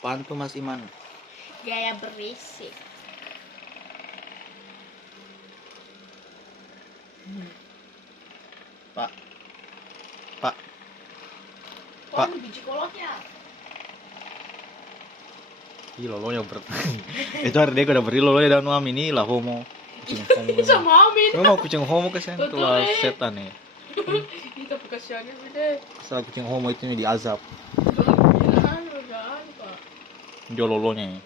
Apaan tuh Mas Iman? Gaya berisik. Pak. Pak. Kok Pak. ada biji kolotnya? Ih, lolonya ber. Itu hari dia udah beri lolonya dan mami ini lah homo. Kucing homo. Sama Amin. Memang kucing homo kesian Betul, itulah eh. setan ya. Kita kasihannya beda. Asal kucing homo itu diazab. Jangan, Pak. Jual lolonya ya.